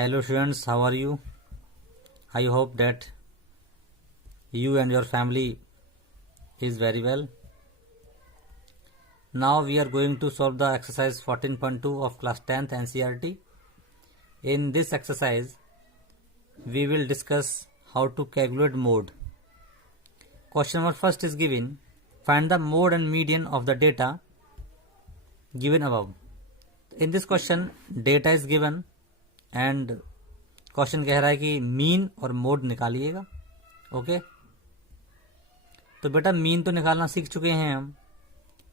Hello students, how are you? I hope that you and your family is very well. Now we are going to solve the exercise 14.2 of class 10th NCERT. In this exercise, we will discuss how to calculate mode. Question number first is given. Find the mode and median of the data given above. In this question, data is given and question कह रहा है कि mean और mode निकालिएगा. Okay, तो बेटा mean तो निकालना सीख चुके हैं हम.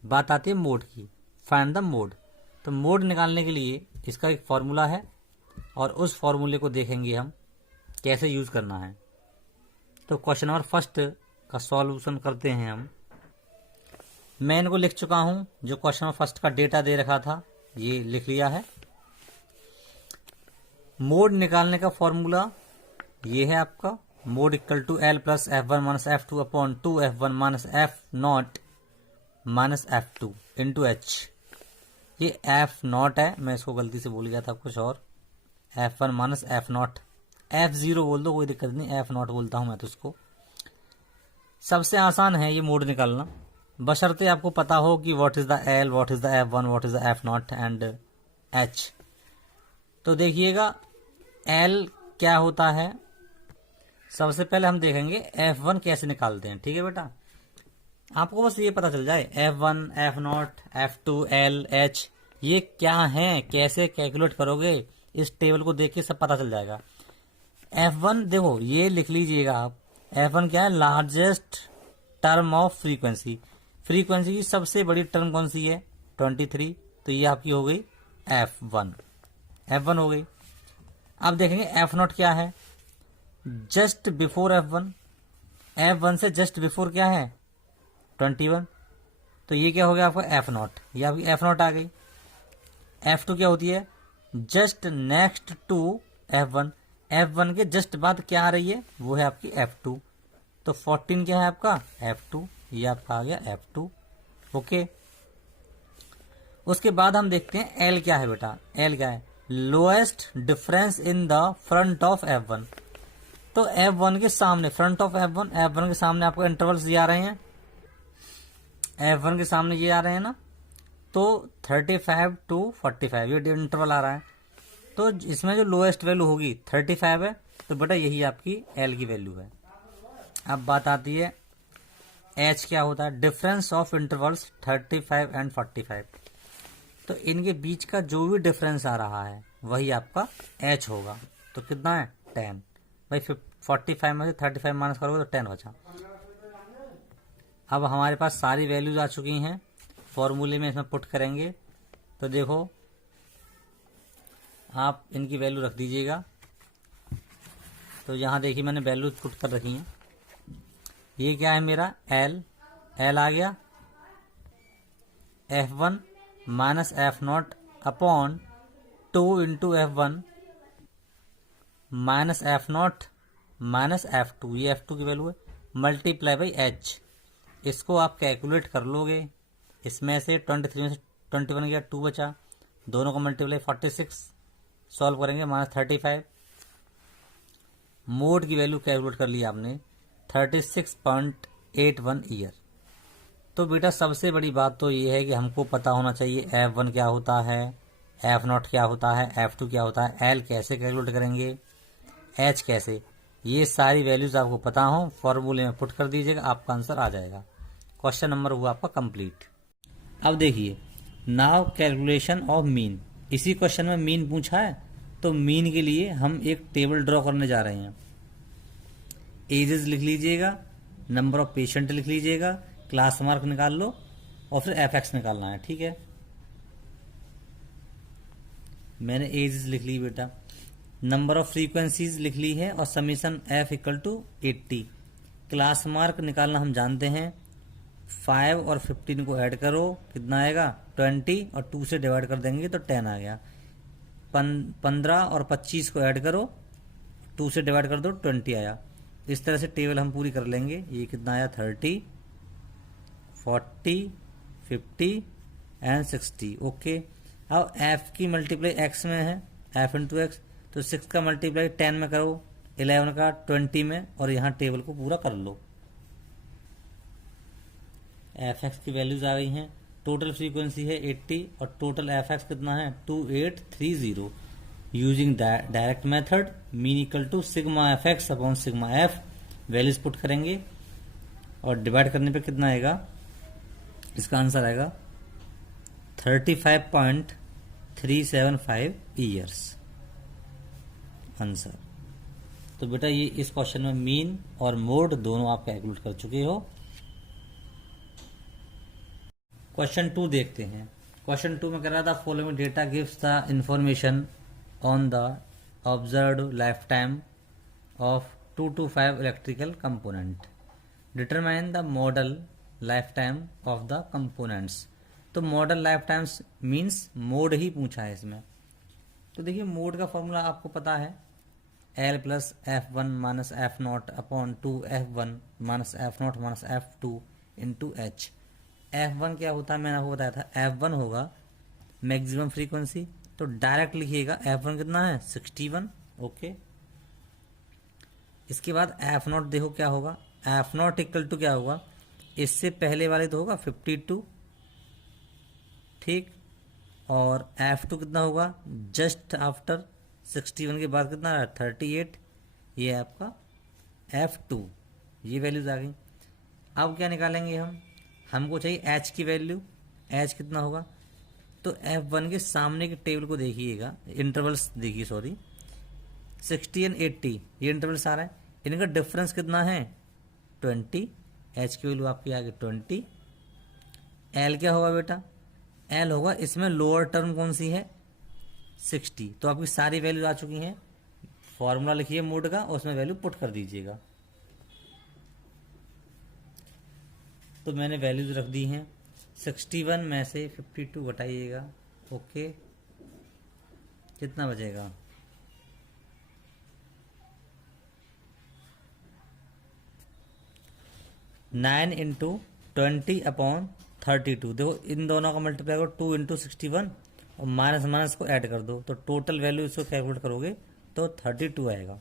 बात आती है मोड की. Find the mode. तो मोड निकालने के लिए इसका एक फॉर्मूला है और उस फॉर्मूले को देखेंगे हम कैसे यूज करना है. तो क्वेश्चन नंबर फर्स्ट का सॉल्यूशन करते हैं हम. मैं इनको लिख चुका हूं. जो क्वेश्चन नंबर फर्स्ट का डेटा दे रखा था ये लिख लिया है. मोड निकालने का फॉर्मूला ये है आपका. Mode equal to L plus F one minus F two upon two F one minus F naught minus F two into H. ये एफ नॉट है, मैं इसको गलती से भूल गया था कुछ और. F one minus F not. F zero बोल दो, कोई दिक्कत नहीं, एफ नॉट बोलता हूं मैं तो इसको. सबसे आसान है ये मोड निकालना, बशर्ते आपको पता हो कि what is the L, what is the F one, what is the F not and H. तो देखिएगा एल क्या होता है. सबसे पहले हम देखेंगे एफ वन कैसे निकालते हैं. ठीक है बेटा, आपको बस ये पता चल जाए F one, F not, F two, L, H ये क्या है, कैसे कैलकुलेट करोगे, इस टेबल को देख के सब पता चल जाएगा. एफ वन देखो ये लिख लीजिएगा आप. एफ वन क्या है? Largest term of frequency. Frequency की सबसे बड़ी टर्म कौन सी है? 23. तो ये आपकी हो गई एफ वन. एफ वन हो गई. अब देखेंगे एफ नॉट क्या है. Just before F one. F one से जस्ट बिफोर क्या है? 21. तो ये क्या हो गया आपका एफ नॉट. ये आपकी एफ नॉट आ गई. एफ टू क्या होती है? Just next to F one. F one के जस्ट बाद क्या आ रही है? वो है आपकी एफ टू. तो 14 क्या है आपका? F two. ये आपका आ गया एफ टू. ओके, उसके बाद हम देखते हैं एल क्या है बेटा. एल क्या है? Lowest difference in the front of F one. तो एफ वन के सामने, front of F one, F one के सामने आपको इंटरवल्स ये आ रहे हैं. एफ वन के सामने ये आ रहे हैं ना, तो 35 टू 45 ये इंटरवल आ रहा है. तो इसमें जो लोएस्ट वैल्यू होगी 35 है. तो बेटा यही आपकी एल की वैल्यू है. अब बात आती है एच क्या होता है? Difference of intervals 35 and 45. तो इनके बीच का जो भी डिफरेंस आ रहा है वही आपका एच होगा. तो कितना है? 10. भाई 45 में से 35 माइनस करोगे तो 10 बचा. अब हमारे पास सारी वैल्यूज आ चुकी हैं. फॉर्मूले में इसमें पुट करेंगे. तो देखो आप इनकी वैल्यू रख दीजिएगा. तो यहाँ देखिए मैंने वैल्यू पुट कर रखी हैं. ये क्या है मेरा? एल. एल आ गया F one minus F not upon 2 into F one minus F naught minus F to. ये एफ टू की वैल्यू है. Multiply by H. इसको आप कैलकुलेट कर लोगे. इसमें से 23 में से 21 गया, 2 बचा. दोनों को मल्टीप्लाई 46. सॉल्व करेंगे माइनस 35. मोड की वैल्यू कैलकुलेट कर ली आपने 36.81 ईयर. तो बेटा सबसे बड़ी बात तो ये है कि हमको पता होना चाहिए एफ वन क्या होता है, एफ नॉट क्या होता है, एफ टू क्या होता है, एल कैसे कैलकुलेट करेंगे, एच कैसे. ये सारी वैल्यूज आपको पता हो, फॉर्मूले में पुट कर दीजिएगा, आपका आंसर आ जाएगा. क्वेश्चन नंबर हुआ आपका कंप्लीट. अब देखिए नाउ कैलकुलेशन ऑफ मीन. इसी क्वेश्चन में मीन पूछा है, तो मीन के लिए हम एक टेबल ड्रॉ करने जा रहे हैं. एजेस लिख लीजिएगा, नंबर ऑफ पेशेंट लिख लीजिएगा, क्लास मार्क निकाल लो और फिर एफ एक्स निकालना है. ठीक है, मैंने एजेस लिख ली बेटा. नंबर ऑफ फ्रीक्वेंसीज लिख ली है और summation F equal to 80. Class mark निकालना हम जानते हैं. 5 और 15 को ऐड करो, कितना आएगा? 20. और 2 से डिवाइड कर देंगे तो 10 आ गया. 15 और 25 को ऐड करो, 2 से डिवाइड कर दो 20 आया. इस तरह से टेबल हम पूरी कर लेंगे. ये कितना आया? 30, 40, 50 एंड 60. ओके, अब एफ की मल्टीप्लाई एक्स में है, एफ इंटू एक्स. तो 6 का मल्टीप्लाई 10 में करो, 11 का 20 में, और यहाँ टेबल को पूरा कर लो। एफ एक्स की वैल्यूज आ गई हैं। टोटल फ्रीक्वेंसी है 80 और टोटल एफ एक्स कितना है 2830। Using direct method mean equal to sigma F X upon sigma F, values put करेंगे और डिवाइड करने पे कितना आएगा, इसका आंसर आएगा 35.375 ईयर्स आंसर। तो बेटा ये इस क्वेश्चन में मीन और मोड दोनों आप कैलकुलेट कर चुके हो। क्वेश्चन 2 देखते हैं। क्वेश्चन 2 में कह रहा था following data gives the information on the observed life time of 2 to 5 electrical component, determine the model life time of the components. तो model life times means mode ही पूछा है इसमें। तो देखिए मोड का फॉर्मूला आपको पता है, L plus F one minus F not upon 2 F1 minus F naught minus F2 into H. F1 क्या होता है मैंने आपको बताया था, F1 होगा मैक्सिमम फ्रीक्वेंसी। तो डायरेक्ट लिखिएगा F1 कितना है 61, ओके। इसके बाद एफ नॉट देखो क्या होगा, एफ नॉट इक्वल टू क्या होगा, इससे पहले वाले तो होगा 52, ठीक, और F2 कितना होगा जस्ट आफ्टर 61 के बाद कितना है 38, ये है आपका F2। ये वैल्यूज आ गई। अब क्या निकालेंगे हमको चाहिए H की वैल्यू। H कितना होगा, तो F1 के सामने के टेबल को देखिएगा, इंटरवल्स देखिए, सॉरी 60 और 80 ये इंटरवल्स आ रहा है, इनका डिफरेंस कितना है 20। H की वैल्यू आपकी आ गई 20। L क्या होगा बेटा, L होगा इसमें लोअर टर्म कौन सी है 60। तो आपकी सारी वैल्यू आ चुकी हैं। फॉर्मूला लिखिए मोड का और उसमें वैल्यू पुट कर दीजिएगा। तो मैंने वैल्यूज रख दी हैं। 61 में से 52 घटाइएगा, ओके, कितना बचेगा 9 इंटू 20 अपॉन 32। देखो इन दोनों का मल्टीप्लाई करो 2 इंटू 61 और माइनस माइनस को ऐड कर दो, तो टोटल वैल्यू इसको कैलकुलेट करोगे तो 32 आएगा।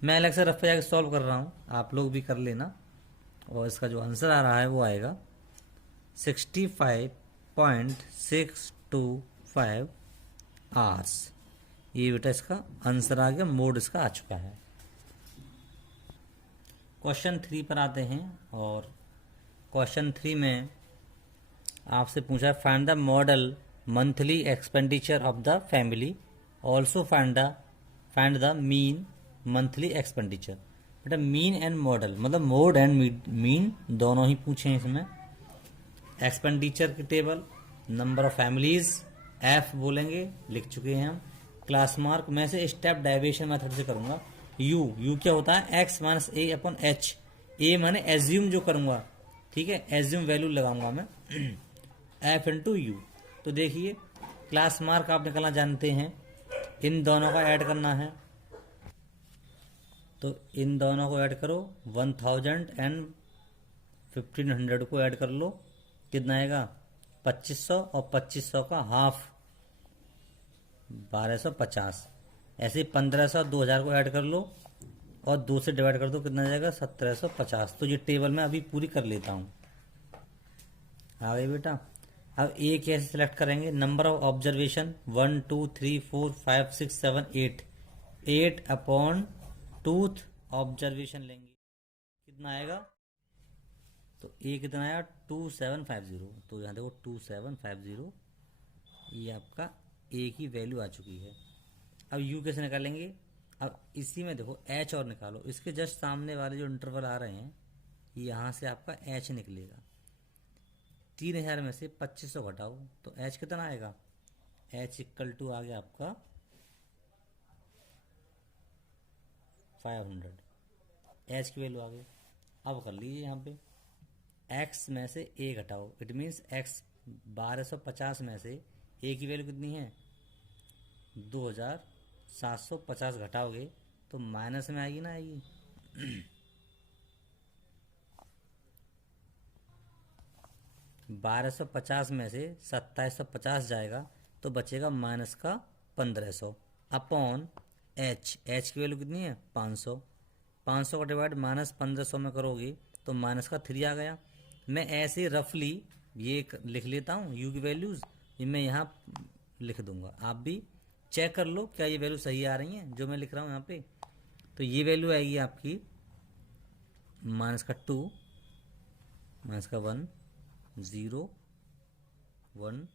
मैं अलग से रफ पे जाकर सॉल्व कर रहा हूँ, आप लोग भी कर लेना, और इसका जो आंसर आ रहा है वो आएगा 65.625 आवर्स। ये बेटा इसका आंसर आ गया, मोड इसका आ चुका है। क्वेश्चन 3 पर आते हैं, और क्वेश्चन 3 में आपसे पूछा find the model monthly expenditure of the family, also find the mean monthly expenditure. बेटा मीन एंड मॉडल मतलब मोड एंड मीन दोनों ही पूछे हैं इसमें। एक्सपेंडिचर की table, number of families, F बोलेंगे, लिख चुके हैं हम। क्लास मार्क में से स्टेप डेविएशन मेथड से करूंगा। यू क्या होता है एक्स माइनस ए अपॉन एच। ए माने एज्यूम जो करूंगा, ठीक है, एज्यूम वैल्यू लगाऊंगा मैं एफ इंटू यू। तो देखिए क्लास मार्क आप निकालना जानते हैं, इन दोनों का ऐड करना है, तो इन दोनों को ऐड करो, 1000 एंड 1500 को ऐड कर लो, कितना आएगा 2500, और 2500 का हाफ 1250। ऐसे 1500 2000 को ऐड कर लो और 2 से डिवाइड कर दो, कितना जाएगा 1750। तो ये टेबल में अभी पूरी कर लेता हूँ। आ गई बेटा। अब ए कैसे सिलेक्ट करेंगे, number of observation 1 2 3 4 5 6 7 8, 8 upon tooth observation लेंगे, कितना आएगा, तो ए कितना आया 2750। तो यहाँ देखो 2750, ये आपका ए की वैल्यू आ चुकी है। अब यू कैसे निकालेंगे, अब इसी में देखो एच और निकालो, इसके जस्ट सामने वाले जो इंटरवल आ रहे हैं यहाँ से आपका एच निकलेगा। 3000 में से 2500 घटाओ तो एच कितना आएगा, एच इक्वल टू आ गया आपका 500। एच की वैल्यू आ गई। अब कर लीजिए यहाँ पे एक्स में से ए घटाओ, इट मीन्स एक्स 1250 में से ए की वैल्यू कितनी है 2750 घटाओगे तो माइनस में आएगी ना, आएगी 1250 में से 2750 जाएगा तो बचेगा माइनस का 1500। अपॉन एच, एच की वैल्यू कितनी है 500, 500 का डिवाइड माइनस 1500 में करोगे तो माइनस का 3 आ गया। मैं ऐसे रफली ये लिख लेता हूँ यू की वैल्यूज़, ये मैं यहाँ लिख दूंगा, आप भी चेक कर लो क्या ये वैल्यू सही आ रही हैं जो मैं लिख रहा हूँ यहाँ पे। तो ये वैल्यू आएगी आपकी माइनस का 2, माइनस का 1, 0, 1,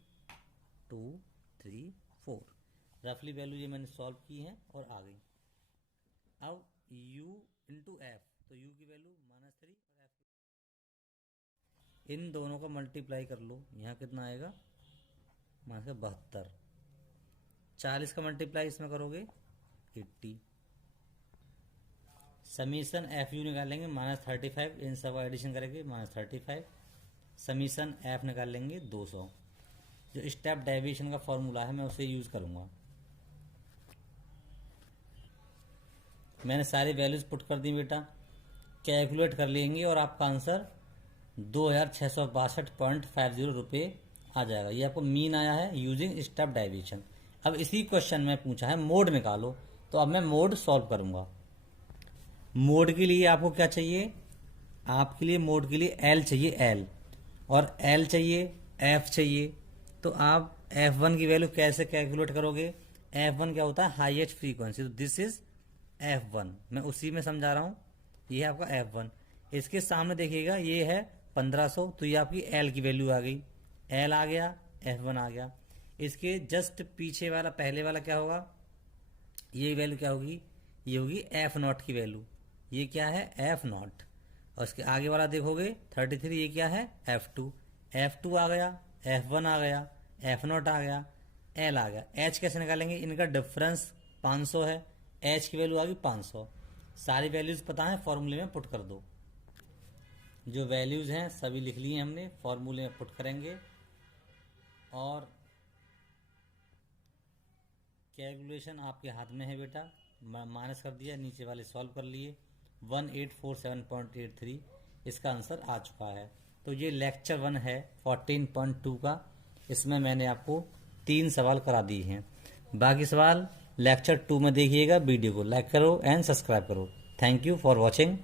2, 3, 4। रफली वैल्यू ये मैंने सॉल्व की है और आ गई। अब u इंटू एफ, तो u की वैल्यू -3 और f, इन दोनों का मल्टीप्लाई कर लो, यहाँ कितना आएगा -72। 40 का मल्टीप्लाई इसमें करोगे 80। समीशन एफ यू निकालेंगे -35, इन सब का एडिशन करेंगे -35। समीशन एफ निकाल लेंगे 200। जो स्टेप डेविएशन का फॉर्मूला है मैं उसे यूज़ करूँगा। मैंने सारी वैल्यूज़ पुट कर दी बेटा, कैलकुलेट कर लेंगे और आपका आंसर 2662.50 रुपये आ जाएगा। ये आपको मीन आया है यूजिंग स्टेप डेविएशन। अब इसी क्वेश्चन में पूछा है मोड निकालो, तो अब मैं मोड सॉल्व करूँगा। मोड के लिए आपको क्या चाहिए, आपके लिए मोड के लिए एल चाहिए, एल, और एल चाहिए, एफ चाहिए। तो आप F1 की वैल्यू कैसे कैलकुलेट करोगे, F1 क्या होता है हाईएस्ट फ्रीक्वेंसी, तो दिस इज F1, मैं उसी में समझा रहा हूँ। ये है आपका F1, इसके सामने देखिएगा ये है 1500, तो ये आपकी L की वैल्यू आ गई, L आ गया, F1 आ गया। इसके जस्ट पीछे वाला पहले वाला क्या होगा, ये वैल्यू क्या होगी, ये होगी F0 की वैल्यू, ये क्या है F0। और इसके आगे वाला देखोगे 33, ये क्या है F2, F2 आ गया, F1 आ गया, F0 आ गया, L आ गया। H कैसे निकालेंगे, इनका डिफरेंस 500 है, H की वैल्यू आ गई 500। सारी वैल्यूज पता है फॉर्मूले में पुट कर दो, जो वैल्यूज हैं सभी लिख लिए हमने, फॉर्मूले में पुट करेंगे और कैलकुलेशन आपके हाथ में है बेटा। माइनस कर दिया, नीचे वाले सॉल्व कर लिए, 1847.83 इसका आंसर आ चुका है। तो ये लेक्चर 1 है 14.2 का, इसमें मैंने आपको 3 सवाल करा दिए हैं। बाकी सवाल लेक्चर 2 में देखिएगा। वीडियो को लाइक करो एंड सब्सक्राइब करो। Thank you for watching.